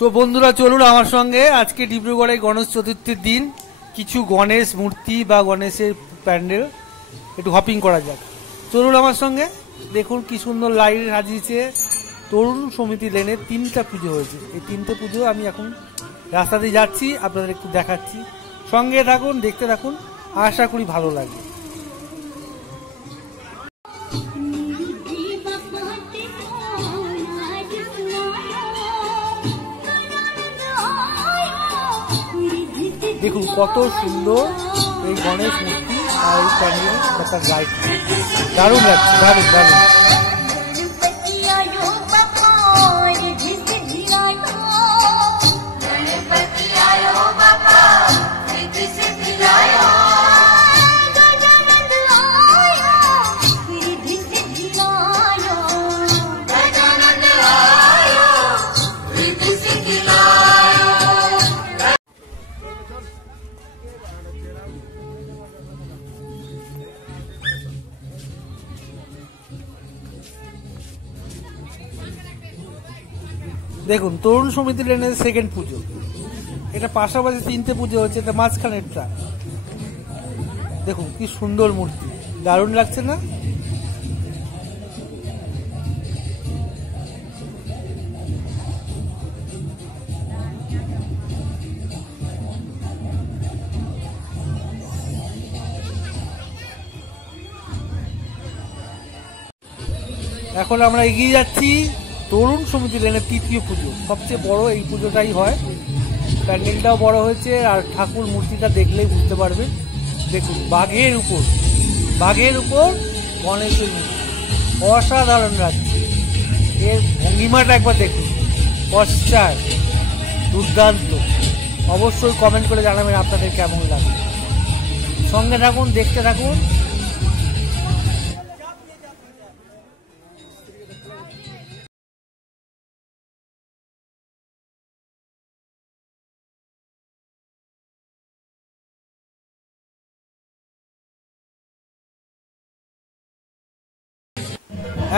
তো বন্ধুরা চলুন আমার সঙ্গে আজকে ডিব্রুগড়ে গণেশ চতুর্থীর দিন কিছু গণেশ মূর্তি বা গণেশের প্যান্ডেল একটু হপিং করা যাক। চলুন আমার সঙ্গে। দেখুন কি সুন্দর লাইট সাজিয়েছে। তরুণ সমিতি লেনে 3টা পুজো হয়েছে। এই 3টে পুজো আমি এখন রাস্তা দিয়ে যাচ্ছি, আপনাদের একটু দেখাচ্ছি। সঙ্গে থাকুন, দেখতে থাকুন, আশা করি ভালো লাগবে। দেখুন কত সুন্দর এই গণেশ মূর্তি আর এই প্যান্ডেল, তার লাইট দারুণ লাগছে, দারুণ দারুণ। দেখুন তরুণ সমিতি লেনের সেকেন্ড পুজো, এটা পাশাপাশি 3টে পুজো হচ্ছে, এটা মাঝখানেরটা। দেখুন কি সুন্দর মূর্তি, দারুণ লাগছে না? এখন আমরা এগিয়ে যাচ্ছি তরুণ সমিতি লেনের 3য় পুজো, সবচেয়ে বড় এই পুজোটাই হয়। প্যান্ডেলটাও বড় হয়েছে আর ঠাকুর মূর্তিটা দেখলেই বুঝতে পারবেন। দেখুন বাঘের উপর গণেশের মূর্তি, অসাধারণ লাগছে। এর ভঙ্গিমাটা একবার দেখুন, পশ্চাৎ দুর্দান্ত। অবশ্যই কমেন্ট করে জানাবেন আপনাদের কেমন লাগে। সঙ্গে থাকুন, দেখতে থাকুন।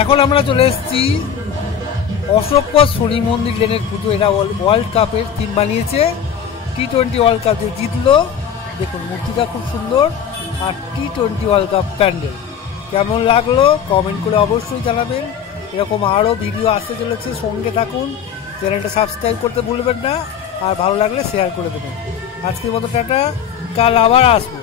এখন আমরা চলে এসেছি অশোকপথ শনি মন্দির লেনের পুজো। এরা ওয়ার্ল্ড কাপের টিম বানিয়েছে, T20 ওয়ার্ল্ড কাপ যে জিতলো। দেখুন মূর্তিটা খুব সুন্দর, আর T20 ওয়ার্ল্ড কাপ প্যান্ডেল কেমন লাগলো কমেন্ট করে অবশ্যই জানাবেন। এরকম আরও ভিডিও আসতে চলেছে, সঙ্গে থাকুন। চ্যানেলটা সাবস্ক্রাইব করতে ভুলবেন না, আর ভালো লাগলে শেয়ার করে দেবেন। আজকের মতো টাটা, কাল আবার আসবো।